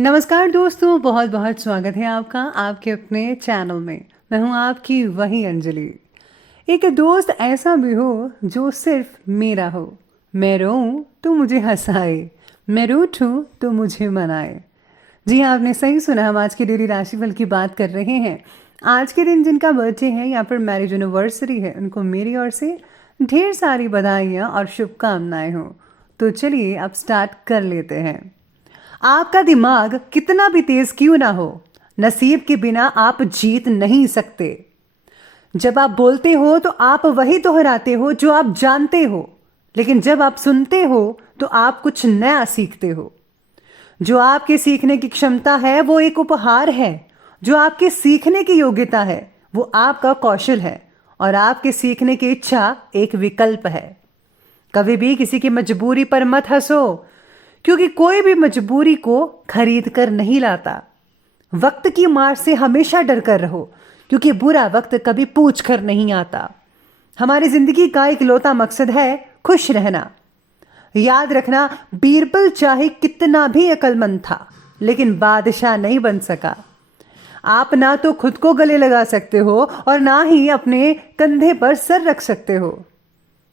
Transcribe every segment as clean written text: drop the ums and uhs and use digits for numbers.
नमस्कार दोस्तों, बहुत बहुत स्वागत है आपका आपके अपने चैनल में। मैं हूं आपकी वही अंजलि। एक दोस्त ऐसा भी हो जो सिर्फ मेरा हो। मैं रोऊं तो मुझे हंसाए, मैं रूठूं तो मुझे मनाए। जी हाँ, आपने सही सुना। हम आज की डेली राशिफल की बात कर रहे हैं। आज के दिन जिनका बर्थडे है या फिर मैरिज एनिवर्सरी है, उनको मेरी ओर से ढेर सारी बधाइयाँ और शुभकामनाएं हो। तो चलिए अब स्टार्ट कर लेते हैं। आपका दिमाग कितना भी तेज क्यों ना हो, नसीब के बिना आप जीत नहीं सकते। जब आप बोलते हो तो आप वही दोहराते हो जो आप जानते हो, लेकिन जब आप सुनते हो तो आप कुछ नया सीखते हो। जो आपके सीखने की क्षमता है वो एक उपहार है। जो आपके सीखने की योग्यता है वो आपका कौशल है, और आपके सीखने की इच्छा एक विकल्प है। कभी भी किसी की मजबूरी पर मत हंसो, क्योंकि कोई भी मजबूरी को खरीद कर नहीं लाता। वक्त की मार से हमेशा डर कर रहो, क्योंकि बुरा वक्त कभी पूछ कर नहीं आता। हमारी जिंदगी का इकलौता मकसद है खुश रहना। याद रखना, बीरबल चाहे कितना भी अक्लमंद था, लेकिन बादशाह नहीं बन सका। आप ना तो खुद को गले लगा सकते हो और ना ही अपने कंधे पर सर रख सकते हो।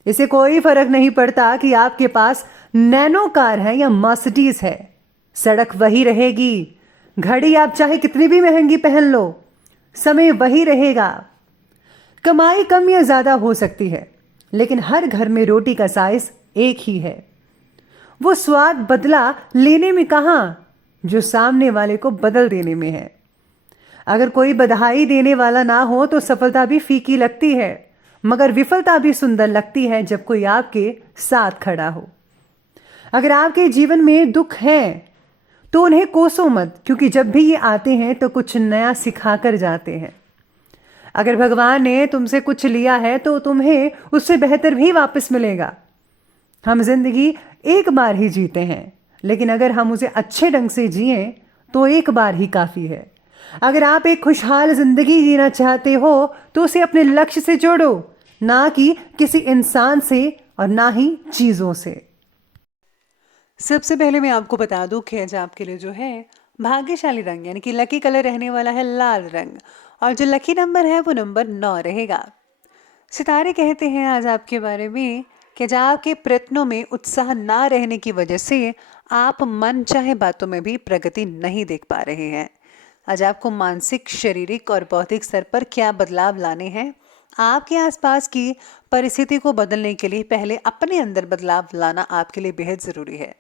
इसे कोई फर्क नहीं पड़ता कि आपके पास नैनो कार है या मर्सिडीज है, सड़क वही रहेगी। घड़ी आप चाहे कितनी भी महंगी पहन लो, समय वही रहेगा। कमाई कम या ज्यादा हो सकती है, लेकिन हर घर में रोटी का साइज एक ही है। वो स्वाद बदला लेने में कहां, जो सामने वाले को बदल देने में है। अगर कोई बधाई देने वाला ना हो तो सफलता भी फीकी लगती है, मगर विफलता भी सुंदर लगती है जब कोई आपके साथ खड़ा हो। अगर आपके जीवन में दुख है तो उन्हें कोसो मत, क्योंकि जब भी ये आते हैं तो कुछ नया सिखाकर जाते हैं। अगर भगवान ने तुमसे कुछ लिया है तो तुम्हें उससे बेहतर भी वापस मिलेगा। हम जिंदगी एक बार ही जीते हैं, लेकिन अगर हम उसे अच्छे ढंग से जिए तो एक बार ही काफी है। अगर आप एक खुशहाल जिंदगी जीना चाहते हो तो उसे अपने लक्ष्य से जोड़ो, ना कि किसी इंसान से और ना ही चीजों से। सबसे पहले मैं आपको बता दूं कि आज आपके लिए जो है भाग्यशाली रंग यानी कि लकी कलर रहने वाला है लाल रंग, और जो लकी नंबर है वो नंबर 9 रहेगा। सितारे कहते हैं आज आपके बारे में कि जब आपके प्रयत्नों में उत्साह ना रहने की वजह से आप मन चाहे बातों में भी प्रगति नहीं देख पा रहे हैं। आज आपको मानसिक, शारीरिक और बौद्धिक स्तर पर क्या बदलाव लाने हैं। आपके आसपास की परिस्थिति को बदलने के लिए पहले अपने अंदर बदलाव लाना आपके लिए बेहद ज़रूरी है,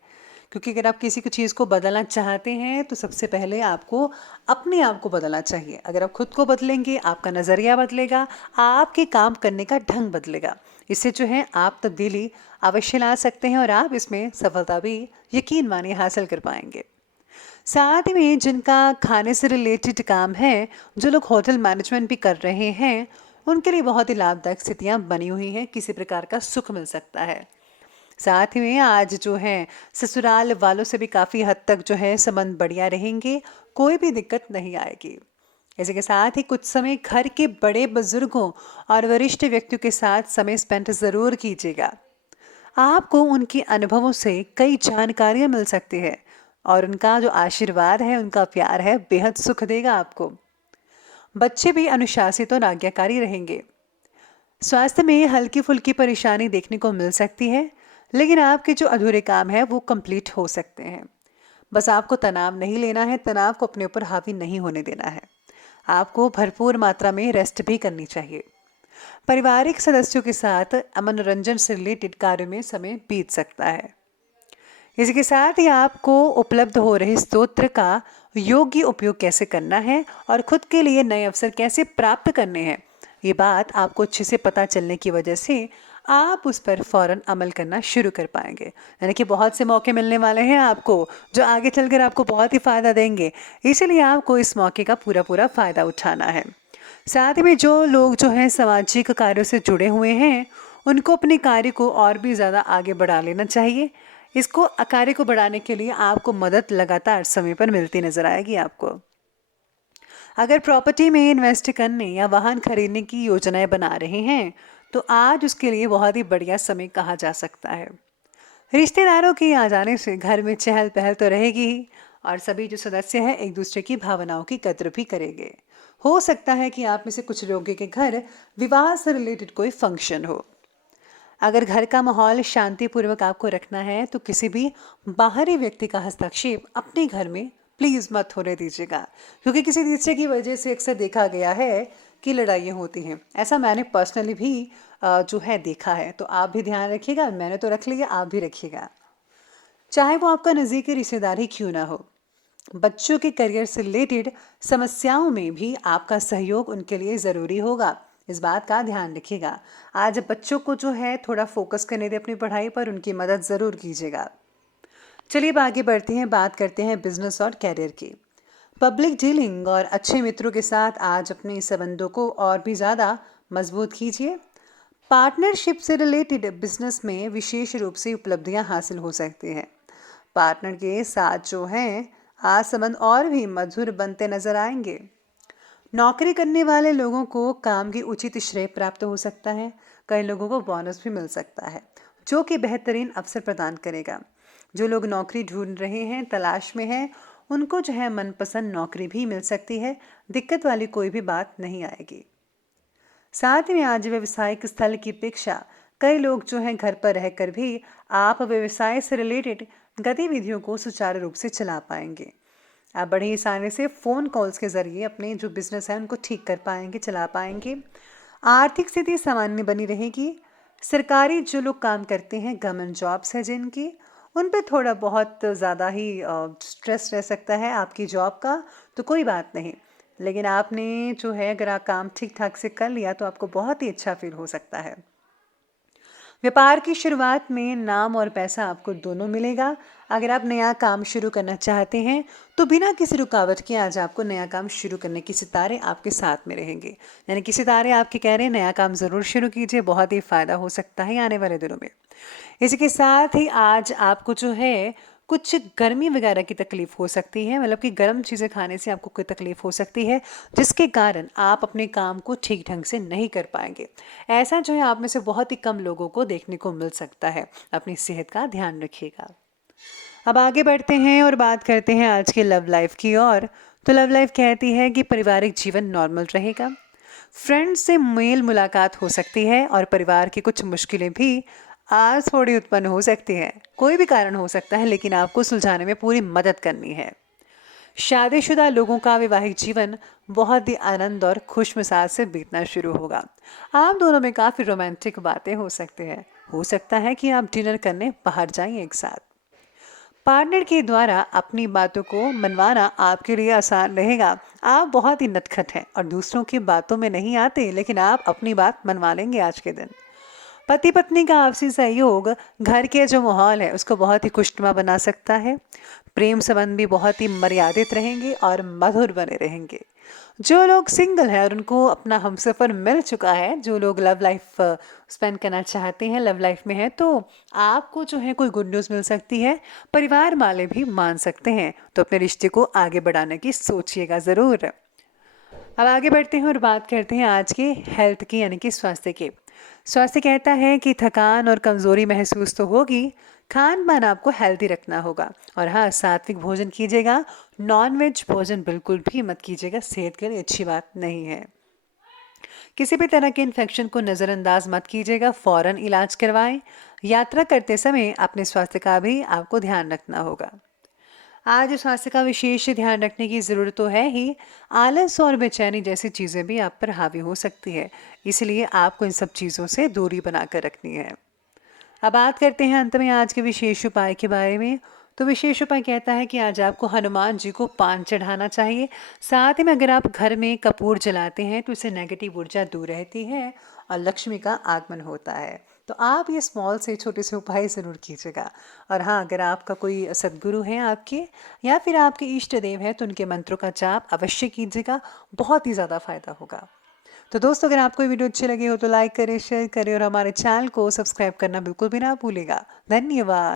क्योंकि अगर आप किसी चीज़ को बदलना चाहते हैं तो सबसे पहले आपको अपने आप को बदलना चाहिए। अगर आप खुद को बदलेंगे, आपका नज़रिया बदलेगा, आपके काम करने का ढंग बदलेगा। इससे जो है आप तब्दीली अवश्य ला सकते हैं और आप इसमें सफलता भी यकीन मानिए हासिल कर पाएंगे। साथ ही में जिनका खाने से रिलेटेड काम है, जो लोग होटल मैनेजमेंट भी कर रहे हैं, उनके लिए बहुत ही लाभदायक स्थितियाँ बनी हुई हैं। किसी प्रकार का सुख मिल सकता है। साथ ही में आज जो है ससुराल वालों से भी काफ़ी हद तक जो है संबंध बढ़िया रहेंगे, कोई भी दिक्कत नहीं आएगी। इसी के साथ ही कुछ समय घर के बड़े बुजुर्गों और वरिष्ठ व्यक्तियों के साथ समय स्पेंड ज़रूर कीजिएगा। आपको उनके अनुभवों से कई जानकारियाँ मिल सकती है, और उनका जो आशीर्वाद है, उनका प्यार है, बेहद सुख देगा आपको। बच्चे भी अनुशासित और आज्ञाकारी रहेंगे। स्वास्थ्य में हल्की फुल्की परेशानी देखने को मिल सकती है, लेकिन आपके जो अधूरे काम है वो कंप्लीट हो सकते हैं। बस आपको तनाव नहीं लेना है, तनाव को अपने ऊपर हावी नहीं होने देना है। आपको भरपूर मात्रा में रेस्ट भी करनी चाहिए। पारिवारिक सदस्यों के साथ मनोरंजन से रिलेटेड कार्यों में समय बीत सकता है। इसके साथ ही आपको उपलब्ध हो रहे स्तोत्र का योग्य उपयोग कैसे करना है और खुद के लिए नए अवसर कैसे प्राप्त करने हैं, ये बात आपको अच्छे से पता चलने की वजह से आप उस पर फौरन अमल करना शुरू कर पाएंगे। यानी कि बहुत से मौके मिलने वाले हैं आपको, जो आगे चलकर आपको बहुत ही फ़ायदा देंगे। इसीलिए आपको इस मौके का पूरा पूरा फ़ायदा उठाना है। साथ ही में जो लोग जो हैं सामाजिक कार्यों से जुड़े हुए हैं, उनको अपने कार्य को और भी ज़्यादा आगे बढ़ा लेना चाहिए। इसको कार्य को बढ़ाने के लिए आपको मदद लगातार समय पर मिलती नजर आएगी आपको। अगर प्रॉपर्टी में इन्वेस्ट करने या वाहन खरीदने की योजनाएं बना रहे हैं तो आज उसके लिए बहुत ही बढ़िया समय कहा जा सकता है। रिश्तेदारों के आ जाने से घर में चहल पहल तो रहेगी ही, और सभी जो सदस्य हैं एक दूसरे की भावनाओं की कद्र भी करेंगे। हो सकता है कि आप में से कुछ लोगों के घर विवाह से रिलेटेड कोई फंक्शन हो। अगर घर का माहौल शांतिपूर्वक आपको रखना है तो किसी भी बाहरी व्यक्ति का हस्तक्षेप अपने घर में प्लीज़ मत होने दीजिएगा, क्योंकि किसी तीसरे की वजह से अक्सर देखा गया है कि लड़ाइयाँ होती हैं। ऐसा मैंने पर्सनली भी जो है देखा है। तो आप भी ध्यान रखिएगा, मैंने तो रख लिया, आप भी रखिएगा। चाहे वो आपका नज़दीकी रिश्तेदार ही क्यों ना हो, बच्चों के करियर से रिलेटेड समस्याओं में भी आपका सहयोग उनके लिए ज़रूरी होगा। इस बात का ध्यान रखिएगा। आज बच्चों को जो है थोड़ा फोकस करने दें अपनी पढ़ाई पर, उनकी मदद ज़रूर कीजिएगा। चलिए अब आगे बढ़ते हैं, बात करते हैं बिजनेस और कैरियर की। पब्लिक डीलिंग और अच्छे मित्रों के साथ आज अपने संबंधों को और भी ज़्यादा मजबूत कीजिए। पार्टनरशिप से रिलेटेड बिजनेस में विशेष रूप से उपलब्धियां हासिल हो सकती हैं। पार्टनर के साथ जो हैं आज संबंध और भी मधुर बनते नजर आएंगे। नौकरी करने वाले लोगों को काम की उचित श्रेय प्राप्त हो सकता है। कई लोगों को बोनस भी मिल सकता है, जो कि बेहतरीन अवसर प्रदान करेगा। जो लोग नौकरी ढूंढ रहे हैं, तलाश में हैं, उनको जो है मनपसंद नौकरी भी मिल सकती है। दिक्कत वाली कोई भी बात नहीं आएगी। साथ में आज व्यवसायिक स्थल की अपेक्षा कई लोग जो हैं घर पर रहकर भी आप व्यवसाय से रिलेटेड गतिविधियों को सुचारू रूप से चला पाएंगे। आप बड़ी आसानी से फ़ोन कॉल्स के ज़रिए अपने जो बिजनेस है उनको ठीक कर पाएंगे, चला पाएंगे। आर्थिक स्थिति सामान्य बनी रहेगी। सरकारी जो लोग काम करते हैं, गवर्नमेंट जॉब्स है जिनकी, उन पे थोड़ा बहुत ज़्यादा ही स्ट्रेस रह सकता है आपकी जॉब का, तो कोई बात नहीं। लेकिन आपने जो है अगर आप काम ठीक ठाक से कर लिया तो आपको बहुत ही अच्छा फील हो सकता है। व्यापार की शुरुआत में नाम और पैसा आपको दोनों मिलेगा। अगर आप नया काम शुरू करना चाहते हैं तो बिना किसी रुकावट के आज आपको नया काम शुरू करने की सितारे आपके साथ में रहेंगे। यानी कि सितारे आपके कह रहे हैं नया काम ज़रूर शुरू कीजिए, बहुत ही फ़ायदा हो सकता है आने वाले दिनों में। इसी के साथ ही आज आपको जो है कुछ गर्मी वगैरह की तकलीफ हो सकती है, मतलब कि गर्म चीज़ें खाने से आपको कोई तकलीफ हो सकती है, जिसके कारण आप अपने काम को ठीक ढंग से नहीं कर पाएंगे। ऐसा जो है आप में से बहुत ही कम लोगों को देखने को मिल सकता है। अपनी सेहत का ध्यान रखिएगा। अब आगे बढ़ते हैं और बात करते हैं आज के लव लाइफ की ओर। तो लव लाइफ कहती है कि पारिवारिक जीवन नॉर्मल रहेगा। फ्रेंड्स से मेल मुलाकात हो सकती है और परिवार की कुछ मुश्किलें भी आज थोड़ी उत्पन्न हो सकती हैं। कोई भी कारण हो सकता है, लेकिन आपको सुलझाने में पूरी मदद करनी है। शादीशुदा लोगों का वैवाहिक जीवन बहुत ही आनंद और खुशमिजाज से बीतना शुरू होगा। आप दोनों में काफ़ी रोमांटिक बातें हो सकती हैं। हो सकता है कि आप डिनर करने बाहर जाएं एक साथ। पार्टनर के द्वारा अपनी बातों को मनवाना आपके लिए आसान रहेगा। आप बहुत ही नटखट हैं और दूसरों की बातों में नहीं आते, लेकिन आप अपनी बात मनवा लेंगे आज के दिन। पति पत्नी का आपसी सहयोग घर के जो माहौल है उसको बहुत ही खुशनुमा बना सकता है। प्रेम संबंध भी बहुत ही मर्यादित रहेंगे और मधुर बने रहेंगे। जो लोग सिंगल हैं और उनको अपना हमसफ़र मिल चुका है, जो लोग लव लाइफ स्पेंड करना चाहते हैं, लव लाइफ में है, तो आपको जो है कोई गुड न्यूज़ मिल सकती है। परिवार वाले भी मान सकते हैं, तो अपने रिश्ते को आगे बढ़ाने की सोचिएगा ज़रूर। अब आगे बढ़ते हैं और बात करते हैं आज के हेल्थ की, यानी कि स्वास्थ्य की। स्वास्थ्य कहता है कि थकान और कमज़ोरी महसूस तो होगी। खान पान आपको हेल्दी रखना होगा और हाँ, सात्विक भोजन कीजिएगा। नॉनवेज भोजन बिल्कुल भी मत कीजिएगा, सेहत के लिए अच्छी बात नहीं है। किसी भी तरह के इन्फेक्शन को नज़रअंदाज मत कीजिएगा, फ़ौरन इलाज करवाएं। यात्रा करते समय अपने स्वास्थ्य का भी आपको ध्यान रखना होगा। आज स्वास्थ्य का विशेष ध्यान रखने की ज़रूरत तो है ही। आलस और बेचैनी जैसी चीज़ें भी आप पर हावी हो सकती है, इसलिए आपको इन सब चीज़ों से दूरी बनाकर रखनी है। अब बात करते हैं अंत में आज के विशेष उपाय के बारे में। तो विशेष उपाय कहता है कि आज आपको हनुमान जी को पान चढ़ाना चाहिए। साथ ही में अगर आप घर में कपूर जलाते हैं तो इससे नेगेटिव ऊर्जा दूर रहती है और लक्ष्मी का आगमन होता है। तो आप ये स्मॉल से छोटे से उपाय ज़रूर कीजिएगा। और हाँ, अगर आपका कोई सद्गुरु हैं आपके या फिर आपके इष्ट देव हैं तो उनके मंत्रों का जाप अवश्य कीजिएगा, बहुत ही ज़्यादा फायदा होगा। तो दोस्तों, अगर आपको वीडियो अच्छी लगी हो तो लाइक करें, शेयर करें और हमारे चैनल को सब्सक्राइब करना बिल्कुल भी ना भूलिएगा। धन्यवाद।